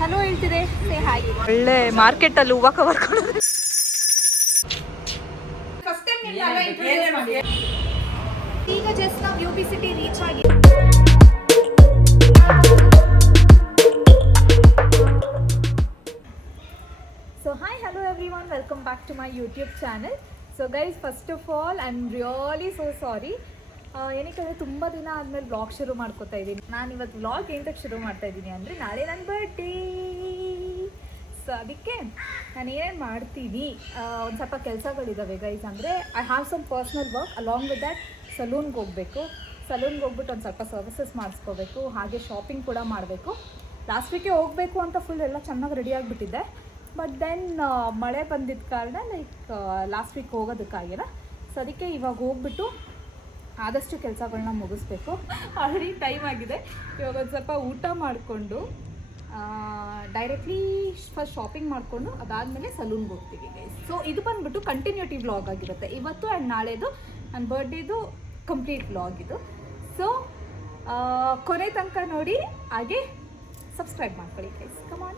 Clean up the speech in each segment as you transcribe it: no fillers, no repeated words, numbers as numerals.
Hello ಹೇಳ್ತಿದೆ say hi. ಒಳ್ಳೆ market ಅಲ್ಲಿ ಹೂವ ಕವರ್ ಫಸ್ಟ್ ಟೈಮ್ ನಿಮ್ಗೆ ಅಲ್ಲ ಇಂಟ್ರೊಡ್ಯೂಸ್ ಮಾಡಿ. ಈಗ ಜಸ್ಟ್ ನಾವು UP ಸಿಟಿ ರೀಚ್ ಆಗಿ. So hi, hello everyone, welcome back to my YouTube channel. So guys, first of all I'm really so sorry. ಏನಕ್ಕೆ ತುಂಬ ದಿನ ಆದಮೇಲೆ ವ್ಲಾಗ್ ಶುರು ಮಾಡ್ಕೋತಾ ಇದ್ದೀನಿ. ನಾನು ಇವತ್ತು ವ್ಲಾಗ್ ಏನಕ್ಕೆ ಶುರು ಮಾಡ್ತಾ ಇದ್ದೀನಿ ಅಂದರೆ ನಾಳೆ ನನ್ನ ಬರ್ಡೇ. ಸೊ ಅದಕ್ಕೆ ನಾನು ಏನೇನು ಮಾಡ್ತೀನಿ, ಒಂದು ಸ್ವಲ್ಪ ಕೆಲಸಗಳಿದ್ದಾವೆ ಗೈಸ್. ಅಂದರೆ I have some personal work along with that. ಸಲೂನ್ಗೆ ಹೋಗಬೇಕು, ಸಲೂನ್ಗೆ ಹೋಗ್ಬಿಟ್ಟು ಒಂದು ಸ್ವಲ್ಪ ಸರ್ವಿಸಸ್ ಮಾಡಿಸ್ಕೋಬೇಕು, ಹಾಗೆ ಶಾಪಿಂಗ್ ಕೂಡ ಮಾಡಬೇಕು. ಲಾಸ್ಟ್ ವೀಕೆ ಹೋಗಬೇಕು ಅಂತ ಫುಲ್ ಎಲ್ಲ ಚೆನ್ನಾಗಿ ರೆಡಿ ಆಗಿಬಿಟ್ಟಿದ್ದೆ. ಬಟ್ ದೆನ್ ಮಳೆ ಬಂದಿದ್ದ ಕಾರಣ ಲಾಸ್ಟ್ ವೀಕ್ ಹೋಗೋದಕ್ಕಾಗಿಲ್ಲ. ಸೊ ಅದಕ್ಕೆ ಇವಾಗ ಹೋಗ್ಬಿಟ್ಟು ಆದಷ್ಟು ಕೆಲಸಗಳನ್ನ ಮುಗಿಸ್ಬೇಕು. ಆಲ್ರೆಡಿ ಟೈಮ್ ಆಗಿದೆ. ಇವಾಗ ಒಂದು ಸ್ವಲ್ಪ ಊಟ ಮಾಡಿಕೊಂಡು ಡೈರೆಕ್ಟ್ಲಿ ಫಸ್ಟ್ ಶಾಪಿಂಗ್ ಮಾಡಿಕೊಂಡು ಅದಾದಮೇಲೆ ಸಲೂನ್ಗೆ ಹೋಗ್ತೀವಿ ಗೈಸ್. ಸೊ ಇದು ಬಂದುಬಿಟ್ಟು ಕಂಟಿನ್ಯೂಟಿ ವ್ಲಾಗ್ ಆಗಿರುತ್ತೆ ಇವತ್ತು ಆ್ಯಂಡ್ ನಾಳೆದು ನನ್ನ ಬರ್ಡೇದು ಕಂಪ್ಲೀಟ್ ವ್ಲಾಗ್ ಇದು. ಸೊ ಕೊನೆ ತನಕ ನೋಡಿ, ಹಾಗೆ ಸಬ್ಸ್ಕ್ರೈಬ್ ಮಾಡ್ಕೊಳ್ಳಿ ಗೈಸ್. ಕಮಾನ್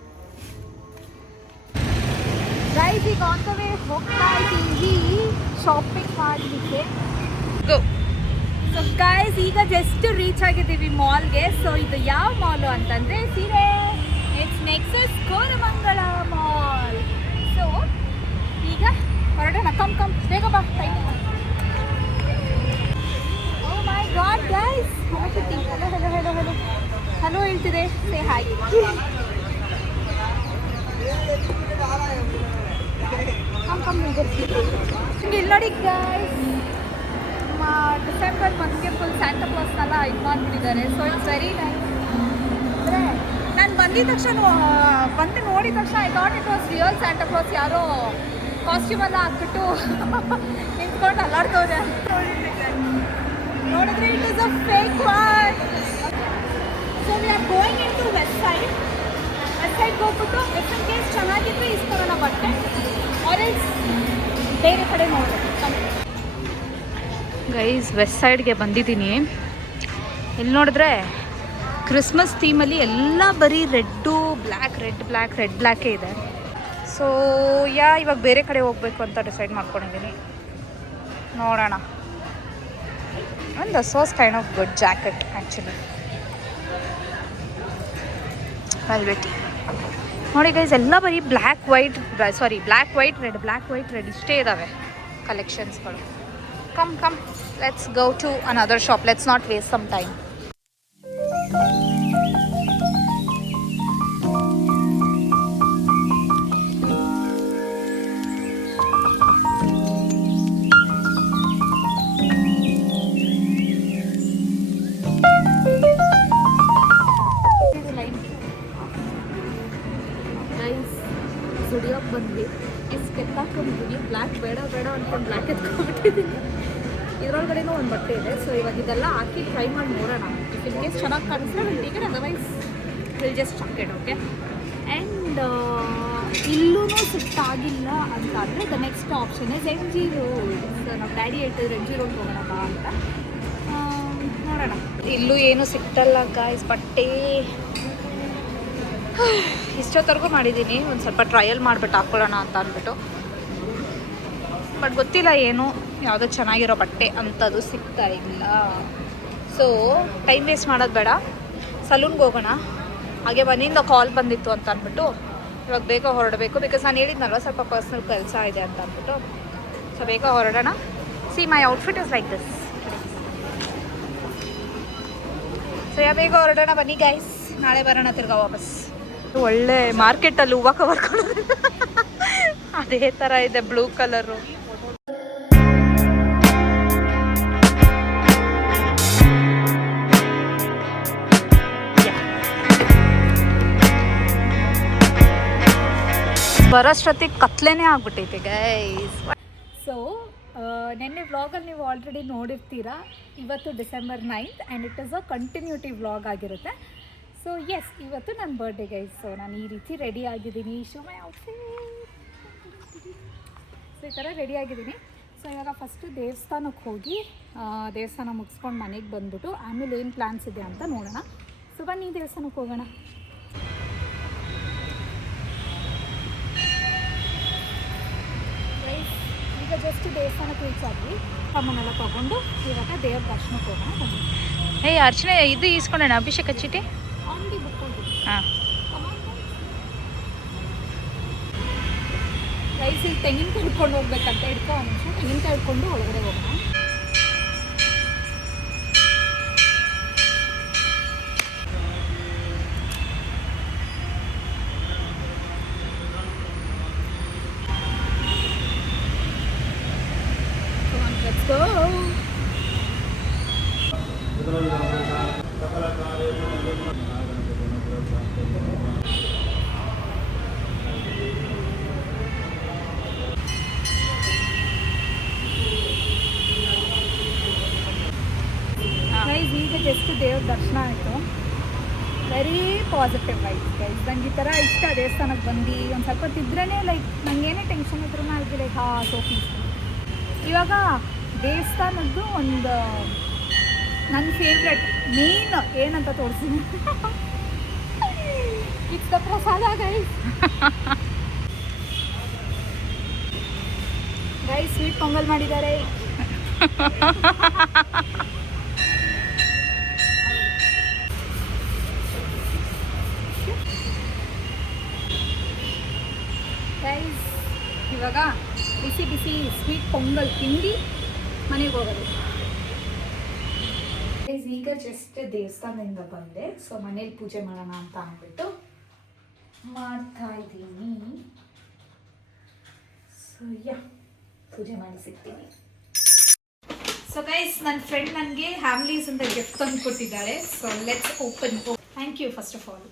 ಗೈಸ್, ಈಗ ಆನ್ ದ ವೇ ಹೋಗ್ತಾ ಇದ್ದೀವಿ ಶಾಪಿಂಗ್ ಮಾಡಲಿಕ್ಕೆ. ಗೋ. ಸೊ ಗೈಸ್, ಈಗ ಜಸ್ಟ್ ರೀಚ್ ಆಗಿದ್ದೀವಿ ಮಾಲ್ಗೆ. ಸೊ ಇದು ಯಾವ ಮಾಲು ಅಂತಂದರೆ ಸೀರೆ, it's Nexus Koramangala mall. So ಈಗ ಹೊರಡೋಣ. ಕಮ್ ಬೇಗ ಬಾ, time. Oh my God guys, hello ಹೇಳ್ತಿದೆ ಸೇ ಹಾಯ್. ಇಲ್ಲಿ ನೋಡಿ ಗೈಸ್, ಡಿಸೆಂಬರ್ ಮಂತ್ಗೆ ಫುಲ್ ಸ್ಯಾಂಟಾ ಕ್ಲಾಸ್ನೆಲ್ಲ ಇದು ಮಾಡಿಬಿಟ್ಟಿದ್ದಾರೆ. So it's very nice. ಅಂದರೆ ನಾನು ಬಂದಿದ ತಕ್ಷಣ ನೋಡಿದ ತಕ್ಷಣ I thought it was real Santa Claus. ಯಾರೋ ಕಾಸ್ಟ್ಯೂಮ್ ಎಲ್ಲ ಹಾಕ್ಬಿಟ್ಟು ನಿಂತ್ಕೊಂಡು ಅಲ್ಲಾಡ್ತವ್ರೆ ನೋಡಿದ್ರೆ it is a fake one. So we are going in to west ಸೈಡ್ಗೆ ಹೋಗ್ಬಿಟ್ಟು ಇಫ್ ಇನ್ ಕೇಸ್ ಚೆನ್ನಾಗಿದ್ರೆ ಇಸ್ಕೊಳ್ಳೋಣ ಬಟ್ಟೆ, ಆರ್ ಎಲ್ಸ್ ಬೇರೆ ಕಡೆ ನೋಡೋದು. ಗೈಸ್, ವೆಸ್ಟ್ ಸೈಡ್ಗೆ ಬಂದಿದ್ದೀನಿ. ಇಲ್ಲಿ ನೋಡಿದ್ರೆ ಕ್ರಿಸ್ಮಸ್ ಥೀಮಲ್ಲಿ ಎಲ್ಲ ಬರೀ ರೆಡ್ಡು ಬ್ಲ್ಯಾಕ್, ರೆಡ್ ಬ್ಲ್ಯಾಕೇ ಇದೆ. ಸೊ ಇವಾಗ ಬೇರೆ ಕಡೆ ಹೋಗಬೇಕು ಅಂತ ಡಿಸೈಡ್ ಮಾಡ್ಕೊಂಡಿದ್ದೀನಿ. ನೋಡೋಣ. This was kind of good jacket actually, velvety. ನೋಡಿ ಗೈಸ್, ಎಲ್ಲ ಬರೀ ಬ್ಲ್ಯಾಕ್ ವೈಟ್ ರೆಡ್ ಇಷ್ಟೇ ಇದ್ದಾವೆ ಕಲೆಕ್ಷನ್ಸ್ಗಳು. Come, let's go to another shop. Let's not waste some time. Guys, ಸ್ಟುಡಿಯೋಗೆ ಬಂದ್ವಿ. ಕೆತ್ತಾಕೊಂಡಿದ್ದೀನಿ. ಬ್ಲ್ಯಾಕ್ ಬೇಡ ಅಂದ್ಕೊಂಡು ಬ್ಲ್ಯಾಕ್ ಎತ್ಕೊಂಡ್ಬಿಟ್ಟಿದ್ದೀನಿ. ಇದರೊಳಗಡೆನೂ ಒಂದು ಬಟ್ಟೆ ಇದೆ. ಸೊ ಇವಾಗ ಇದೆಲ್ಲ ಹಾಕಿ ಟ್ರೈ ಮಾಡಿ ನೋಡೋಣ. ಇಫ್ ಇನ್ ಕೇಸ್ ಚೆನ್ನಾಗಿ ಕಾಣಿಸ್ತಾರೆ will take it, otherwise will just chuck it. Okay. And ಇಲ್ಲೂ ಸಿಕ್ತಾಗಿಲ್ಲ ಅಂತ ಅಂದರೆ the next option is MG road. So ನಮ್ಮ ಡ್ಯಾಡಿ ಹೇಳ್ತಿದ್ರು MG ರೋಡ್ ಹೋಗೋಣ ಅಂತ. ನೋಡೋಣ. ಇಲ್ಲೂ ಏನೂ ಸಿಗ್ತಲ್ಲ ಗಾಯ್ಸ್ ಬಟ್ಟೆ. ಇಷ್ಟೊತ್ತರೆಗೂ ಮಾಡಿದ್ದೀನಿ, ಒಂದು ಸ್ವಲ್ಪ ಟ್ರಯಲ್ ಮಾಡಿಬಿಟ್ಟು ಹಾಕ್ಕೊಳ್ಳೋಣ ಅಂತ ಅಂದ್ಬಿಟ್ಟು. ಬಟ್ ಗೊತ್ತಿಲ್ಲ ಏನು ಯಾವುದೋ ಚೆನ್ನಾಗಿರೋ ಬಟ್ಟೆ ಅಂಥದ್ದು ಸಿಗ್ತಾ ಇಲ್ಲ. ಸೊ ಟೈಮ್ ವೇಸ್ಟ್ ಮಾಡೋದು ಬೇಡ, ಸಲೂನ್ಗೆ ಹೋಗೋಣ. ಹಾಗೆ ಮನೆಯಿಂದ ಕಾಲ್ ಬಂದಿತ್ತು ಅಂತ ಅಂದ್ಬಿಟ್ಟು ಇವಾಗ ಬೇಗ ಹೊರಡಬೇಕು. ಬಿಕಾಸ್ ನಾನು ಹೇಳಿದ್ನಲ್ವ ಸ್ವಲ್ಪ ಪರ್ಸ್ನಲ್ ಕೆಲಸ ಇದೆ ಅಂತ ಅಂದ್ಬಿಟ್ಟು. ಸೊ ಬೇಗ ಹೊರಡೋಣ. See my outfit is like this. So ಬೇಗ ಹೊರಡೋಣ ಬನ್ನಿ ಗೈಸ್, ನಾಳೆ ಬರೋಣ ತಿರ್ಗಾ ವಾಪಸ್. ಒಳ್ಳೆ ಮಾರ್ಕೆಟಲ್ಲಿ ಹೂವು ಕವರ್ ಅದೇ ಥರ ಇದೆ, ಬ್ಲೂ ಕಲರು. ಬರೋಷ್ಟೊತ್ತಿಗೆ ಕತ್ಲೇನೇ ಆಗ್ಬಿಟ್ಟೈತೆ ಗೈಸ್. ಸೊ ನೆನ್ನೆ ವ್ಲಾಗಲ್ಲಿ ನೀವು ಆಲ್ರೆಡಿ ನೋಡಿರ್ತೀರಾ. ಇವತ್ತು December 9th and it is a continuity vlog ಆಗಿರುತ್ತೆ. ಸೊ ಎಸ್, ಇವತ್ತು ನನ್ನ ಬರ್ಡೇ ಗೈಸ್. ಸೊ ನಾನು ಈ ರೀತಿ ರೆಡಿ ಆಗಿದ್ದೀನಿ. ಮೈ ಔಟ್ಫಿಟ್. ಸೊ ಈ ಥರ ರೆಡಿ ಆಗಿದ್ದೀನಿ. ಸೊ ಇವಾಗ ಫಸ್ಟು ದೇವಸ್ಥಾನಕ್ಕೆ ಹೋಗಿ ದೇವಸ್ಥಾನ ಮುಗಿಸ್ಕೊಂಡು ಮನೆಗೆ ಬಂದುಬಿಟ್ಟು ಆಮೇಲೆ ಏನು ಪ್ಲ್ಯಾನ್ಸ್ ಇದೆ ಅಂತ ನೋಡೋಣ. ಸೊ ಬನ್ನಿ ದೇವಸ್ಥಾನಕ್ಕೆ ಹೋಗೋಣ. ಜಸ್ಟ್ ದೇವಸ್ಥಾನಕ್ಕೆ ರೀಚ್ ಆದ್ವಿ. ಅಮ್ಮನೆಲ್ಲ ತಗೊಂಡು ಇವಾಗ ದೇವ್ರ ದರ್ಶನಕ್ಕೆ ಹೋಗೋಣ ಬನ್ನಿ. ಏಯ್ ಅರ್ಚನೆ ಇದು ಈಸ್ಕೊಂಡೋಣ ಅಭಿಷೇಕ ಚೀಟಿ. ಅಂಗಡಿ ಬಿಟ್ಕೊಂಡಿದ್ವಿ. ಹಾಂ ರೈಸ್ ಇಲ್ಲಿ ತೆಂಗಿನಕಾಯಿ ಹಿಡ್ಕೊಂಡು ಹೋಗ್ಬೇಕಂತ ಹಿಡ್ಕೊ ಒಂದು ನಿಮಿಷ ತೆಂಗಿನಕಾಯಿ ಹಿಡ್ಕೊಂಡು ಒಳಗಡೆ ಹೋಗೋಣ. Let's go. ಗೈಸ್ ಈಗ ಜಸ್ಟ್ ದೇವ್ರ ದರ್ಶನ ಆಯಿತು. ವೆರಿ ಪಾಸಿಟಿವ್ ಗೈಸ್ ನಂಗೆ ಈ ಥರ ಇಷ್ಟ ದೇವಸ್ಥಾನಕ್ಕೆ ಬಂದು ಒಂದು ಸ್ವಲ್ಪ ತಿದ್ರೇ ಲೈಕ್ ನಂಗೆ ಏನೇ ಟೆನ್ಷನ್ ಇದ್ರೂ ಅಲ್ಲಿ ಲೈಕ್ ಸೋ ಪೀಸ್ಫುಲ್. ಇವಾಗ ದೇವಸ್ಥಾನದ್ದು ಒಂದು ನನ್ನ ಫೇವ್ರೆಟ್ ಮೇನ್ ಏನಂತ ತೋರಿಸ್ತೀನಿ. ಇಟ್ಸ್ ದ ಪ್ರಸಾದ ಗೈಸ್. ಗೈಸ್ ಸ್ವೀಟ್ ಪೊಂಗಲ್ ಮಾಡಿದ್ದಾರೆ. ಗೈಸ್ ಇವಾಗ ಬಿಸಿ ಬಿಸಿ ಸ್ವೀಟ್ ಪೊಂಗಲ್ ತಿಂದು ಮನೆಗೆ ಹೋಗೋದು. ಗೈಸ್ ಈಗ ಜಸ್ಟ್ ದೇವಸ್ಥಾನದಿಂದ ಬಂದೆ. ಸೊ ಮನೇಲಿ ಪೂಜೆ ಮಾಡೋಣ ಅಂತ ಅಂದ್ಬಿಟ್ಟು ಮಾಡ್ತಾ ಇದ್ದೀನಿ. ಸೊ ಪೂಜೆ ಮಾಡಿ ಸಿಗ್ತೀನಿ. ಸೊ ಗೈಸ್ ನನ್ನ ಫ್ರೆಂಡ್ ನನಗೆ ಹ್ಯಾಮ್ಲೀಸ್ ಅಂತ ಗಿಫ್ಟ್ ತಂದು ಕೊಟ್ಟಿದ್ದಾಳೆ. So let's open. Thank you first of all.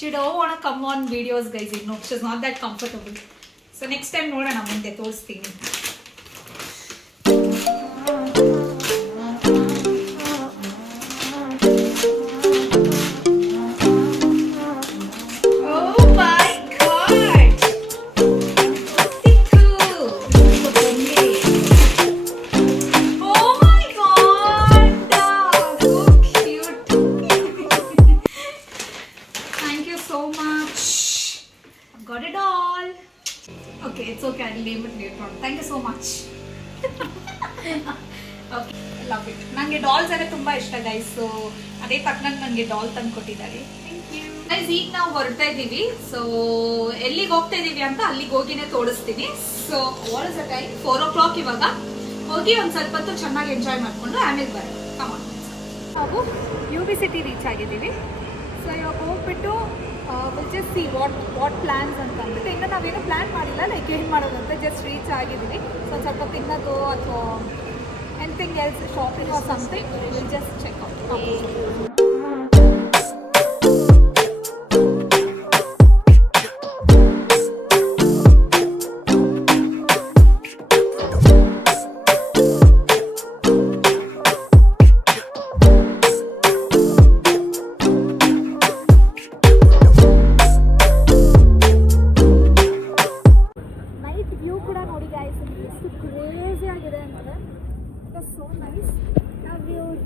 She don't want to come on videos guys, you know, she's not that comfortable. So next time ನೋಡೋಣ ಮುಂದೆ ತೋರಿಸ್ತೀನಿ. Got it all. Okay, it's okay. I'll name it later on. Thank you so much. Okay, love it. ನನಗೆ dolls ಎಲ್ಲ ತುಂಬಾ ಇಷ್ಟ guys. So ಅದೇ ತಕ್ಕನಂಗೆ ನನಗೆ doll ತಂದು ಕೊಟ್ಟಿದ್ದಾರೆ. Thank you guys. ಈಗ ನಾವು ಹೊರಡ್ತಾ ಇದ್ದೀವಿ. ಸೊ ಎಲ್ಲಿಗೆ ಹೋಗ್ತಾ ಇದ್ದೀವಿ ಅಂತ ಅಲ್ಲಿಗೆ ಹೋಗಿನೇ ತೋರಿಸ್ತೀನಿ. So what is the time? 4 o'clock. ಇವಾಗ ಹೋಗಿ ಒಂದು ಸ್ವಲ್ಪ ಹೊತ್ತು ಚೆನ್ನಾಗಿ ಎಂಜಾಯ್ ಮಾಡಿಕೊಂಡು ಆಮೇಲೆ ಬರೋಣ. ಕಮಾನ್. ನಾವು UB City ರೀಚ್ ಆಗಿದ್ದೀವಿ. ಸೊ ಇವಾಗ ಹೋಗ್ಬಿಟ್ಟು will just see what plans ಅಂತ ಅಂದ್ಬಿಟ್ಟು ಇನ್ನು ನಾವೇನು ಪ್ಲ್ಯಾನ್ ಮಾಡಿಲ್ಲ ಲೈಕ್ ಏನು ಮಾಡೋದಂತ ಜಸ್ಟ್ ರೀಚ್ ಆಗಿದ್ದೀವಿ. ಸೊ ಸ್ವಲ್ಪ ತಿನ್ನೋದು ಅಥವಾ anything else shopping or something will just check out.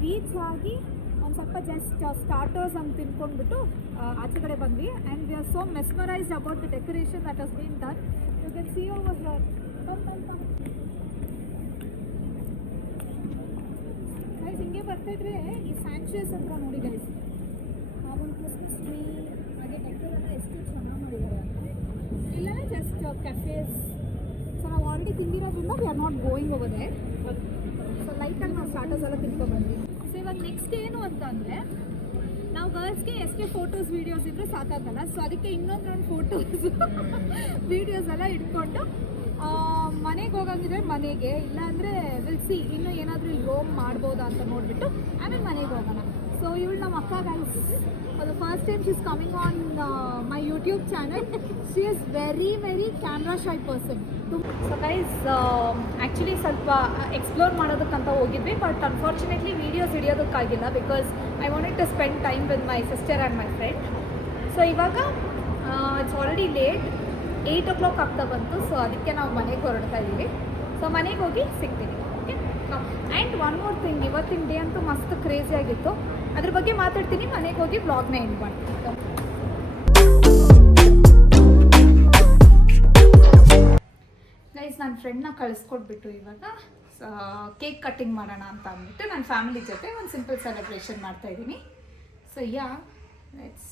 Reach ಆಗಿ ಒಂದು ಸ್ವಲ್ಪ ಜಸ್ಟ್ ಸ್ಟಾರ್ಟರ್ಸ್ ಅಂತ ತಿನ್ಕೊಂಡ್ಬಿಟ್ಟು ಆಚೆ ಕಡೆ ಬಂದ್ವಿ. And we are so mesmerized about the decoration that has been done. You can see over here. Guys ಹಿಂಗೆ ಬರ್ತಿದ್ರೆ ಈ ಸ್ಯಾಂಚುಯಸ್ ಹತ್ರ ನೋಡಿ ಗೈಸ್, ಒಂದು ಕ್ರಿಸ್ಮಸ್ ಟ್ರೀ ಹಾಗೆ ಡೆಕೋರ್ ಎಲ್ಲ ಎಷ್ಟು ಚೆನ್ನಾಗಿ ಮಾಡಿದ್ದಾರೆ ಅಂದರೆ ಇಲ್ಲೇ ಜಸ್ಟ್ ಕೆಫೇಸ್. ಸೊ ನಾವು ಆಲ್ರೆಡಿ ತಿಂದಿರೋದ್ರಿಂದ we are not going over there. So ಲೈಟಾಗಿ ನಾವು ಸ್ಟಾರ್ಟರ್ಸ್ ಎಲ್ಲ ತಿನ್ಕೊಬಂದ್ವಿ. ಸೊ ಇವಾಗ ನೆಕ್ಸ್ಟ್ ಏನು ಅಂತ ಅಂದರೆ ನಾವು ಗರ್ಲ್ಸ್ಗೆ ಎಷ್ಟೇ ಫೋಟೋಸ್ ವೀಡಿಯೋಸ್ ಇದ್ದರೂ ಸಾಕಾಗಲ್ಲ. ಸೊ ಅದಕ್ಕೆ ಇನ್ನೊಂದು ರೌಂಡ್ ಫೋಟೋಸ್ ವೀಡಿಯೋಸ್ ಎಲ್ಲ ಇಟ್ಕೊಂಡು ಮನೆಗೆ ಹೋಗಂಗಿದ್ರೆ ಮನೆಗೆ, ಇಲ್ಲಾಂದರೆ ವಿಲ್ ಸಿ ಇನ್ನೂ ಏನಾದರೂ ಇಲ್ಲಿ ರೋಮ್ ಮಾಡ್ಬೋದಾ ಅಂತ ನೋಡಿಬಿಟ್ಟು ಆಮೇಲೆ ಮನೆಗೆ ಹೋಗೋಣ. ಸೊ ಇವಳು ನಮ್ಮ ಅಕ್ಕ guys, for the first time she is coming on my YouTube channel. She is very very camera shy person. So guys actually ಸ್ವಲ್ಪ ಎಕ್ಸ್ಪ್ಲೋರ್ ಮಾಡೋದಕ್ಕಂತ ಹೋಗಿದ್ವಿ, ಬಟ್ ಅನ್ಫಾರ್ಚುನೇಟ್ಲಿ ವೀಡಿಯೋಸ್ ಹಿಡಿಯೋದಕ್ಕಾಗಿಲ್ಲ because I wanted to spend time with my sister and my friend. So ಇವಾಗ it's already late, 8 o'clock ಆಗ್ತಾ ಬಂತು. So ಅದಕ್ಕೆ ನಾವು ಮನೆಗೆ ಹೊರಡ್ತಾ ಇದ್ದೀವಿ. ಸೊ ಮನೆಗೆ ಹೋಗಿ ಸಿಗ್ತೀವಿ. Okay. And one more thing, ಇವತ್ತಿನ ಡೇ ಅಂತೂ ಮಸ್ತ್ ಕ್ರೇಜಿ ಆಗಿತ್ತು. ಅದ್ರ ಬಗ್ಗೆ ಮಾತಾಡ್ತೀನಿ, ಮನೆಗೆ ಹೋಗಿ ಬ್ಲಾಗ್ನ ಎಂಡ್ ಮಾಡ್ತೀನಿ. ಗೈಸ್ ನನ್ನ ಫ್ರೆಂಡ್ನ ಕಳಿಸ್ಕೊಟ್ಬಿಟ್ಟು ಇವಾಗ ಕೇಕ್ ಕಟ್ಟಿಂಗ್ ಮಾಡೋಣ ಅಂತ ಅಂದ್ಬಿಟ್ಟು ನನ್ನ ಫ್ಯಾಮಿಲಿ ಜೊತೆ ಒಂದು ಸಿಂಪಲ್ ಸೆಲೆಬ್ರೇಷನ್ ಮಾಡ್ತಾ ಇದ್ದೀನಿ. So yeah let's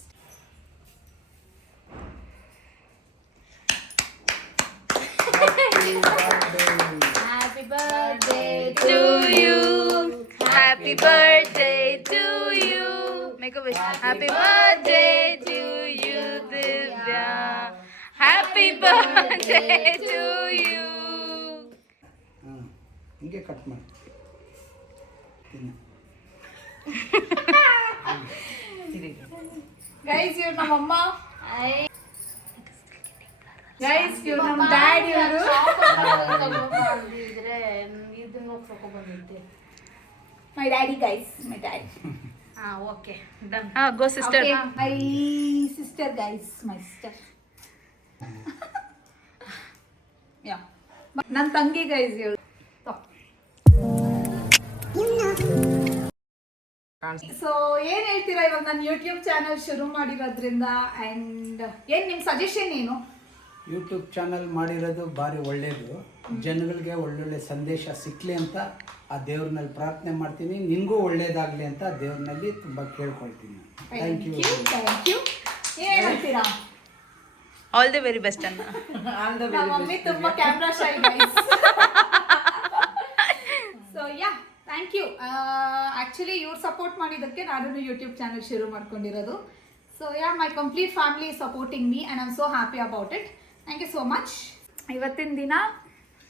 Happy birthday to you. Happy birthday to you. Make a wish. Happy birthday to you, Divya. Happy birthday to you. ಹಿಂಗೆ ಕಟ್ ಮಾಡಿ ಗೈಸ್ ಇವ್ರು ನಮ್ಮಮ್ಮ, ಗೈಸ್ ಇವ್ರು ನಮ್ಮ ಡ್ಯಾಡಿ, ಇವರು my daddy guys, my daddy. Okay. Done. Go sister. My sister guys, my sister. Yeah ನನ್ನ ತಂಗಿ guys ಇವಳು. ಸೊ ಏನ್ ಹೇಳ್ತೀರಾ ಇವಾಗ ನನ್ನ ಯೂಟ್ಯೂಬ್ ಚಾನಲ್ ಶುರು ಮಾಡಿರೋದ್ರಿಂದ ಅಂಡ್ ಏನ್ ನಿಮ್ ಸಜೆಷನ್ ಏನು? ಯೂಟ್ಯೂಬ್ ಚಾನಲ್ ಮಾಡಿರೋದು ಭಾರಿ ಒಳ್ಳೆಯದು. ಜನಗಳಿಗೆ ಒಳ್ಳೊಳ್ಳೆ ಸಂದೇಶ ಸಿಕ್ಕಲಿ ಅಂತ ಆ ದೇವ್ರನಲ್ಲಿ ಪ್ರಾರ್ಥನೆ ಮಾಡ್ತೀನಿ. ನಿನಗೂ ಒಳ್ಳೇದಾಗಲಿ ಅಂತ ದೇವ್ರನಲ್ಲಿ ತುಂಬ ಕೇಳ್ಕೊಳ್ತೀನಿ. Thank you. Thank you. ಏನ್ ಹೇಳ್ತೀರಾ? All the very best, Anna. ನಮ್ಮ ಮಮ್ಮಿ ತುಂಬಾ camera shy guys. So yeah thank you. Actually ಇವ್ರು ಸಪೋರ್ಟ್ ಮಾಡಿದ್ದಕ್ಕೆ ನಾನು ಯೂಟ್ಯೂಬ್ ಚಾನಲ್ ಶುರು ಮಾಡ್ಕೊಂಡಿರೋದು. So yeah my complete family supporting me and I am so happy about it. Thank you so much. ಇವತ್ತಿನ ದಿನ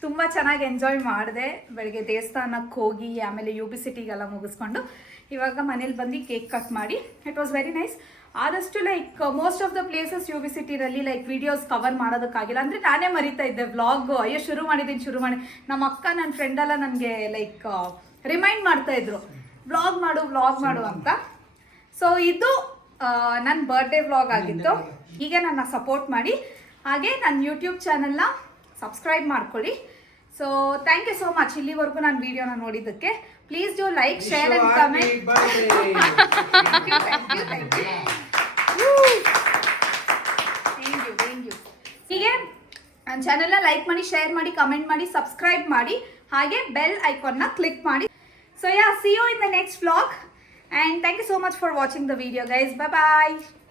ತುಂಬ ಚೆನ್ನಾಗಿ ಎಂಜಾಯ್ ಮಾಡಿದೆ. ಬೆಳಗ್ಗೆ ದೇವಸ್ಥಾನಕ್ಕೆ ಹೋಗಿ ಆಮೇಲೆ ಯು ಬಿ ಸಿಟಿಗೆಲ್ಲ ಮುಗಿಸ್ಕೊಂಡು ಇವಾಗ ಮನೇಲಿ ಬಂದು ಕೇಕ್ ಕಟ್ ಮಾಡಿ ಇಟ್ ವಾಸ್ ವೆರಿ ನೈಸ್. ಆದಷ್ಟು like most of the places U B ಸಿಟಿನಲ್ಲಿ ಲೈಕ್ ವೀಡಿಯೋಸ್ ಕವರ್ ಮಾಡೋದಕ್ಕಾಗಿಲ್ಲ. ಅಂದರೆ ನಾನೇ ಮರಿತಾ ಇದ್ದೆ ವ್ಲಾಗ್. ಅಯ್ಯೋ ಶುರು ಮಾಡಿ ನಮ್ಮ ಅಕ್ಕ ನನ್ನ ಫ್ರೆಂಡೆಲ್ಲ ನನಗೆ ಲೈಕ್ ರಿಮೈಂಡ್ ಮಾಡ್ತಾ ಇದ್ರು ವ್ಲಾಗ್ ಮಾಡು ಅಂತ. ಸೊ ಇದು ನನ್ನ ಬರ್ಡೇ ವ್ಲಾಗ್ ಆಗಿತ್ತು. ಹೀಗೆ ನನ್ನ ಸಪೋರ್ಟ್ ಮಾಡಿ ಹಾಗೆ ನನ್ನ ಯೂಟ್ಯೂಬ್ ಚಾನಲ್ನ ಸಬ್ಸ್ಕ್ರೈಬ್ ಮಾಡ್ಕೊಳ್ಳಿ. So thank you so much ಇಲ್ಲಿವರೆಗೂ ನಾನು ವಿಡಿಯೋನ ನೋಡಿದ್ದಕ್ಕೆ. Please do like, share and comment. Thank you. ಹೀಗೆ ನನ್ನ ಚಾನಲ್ನ ಲೈಕ್ ಮಾಡಿ, ಶೇರ್ ಮಾಡಿ, ಕಮೆಂಟ್ ಮಾಡಿ, ಸಬ್ಸ್ಕ್ರೈಬ್ ಮಾಡಿ, ಹಾಗೆ ಬೆಲ್ ಐಕಾನ್ನ ಕ್ಲಿಕ್ ಮಾಡಿ. So yeah, see you in the next vlog and thank you so much for watching the video guys. Bye bye.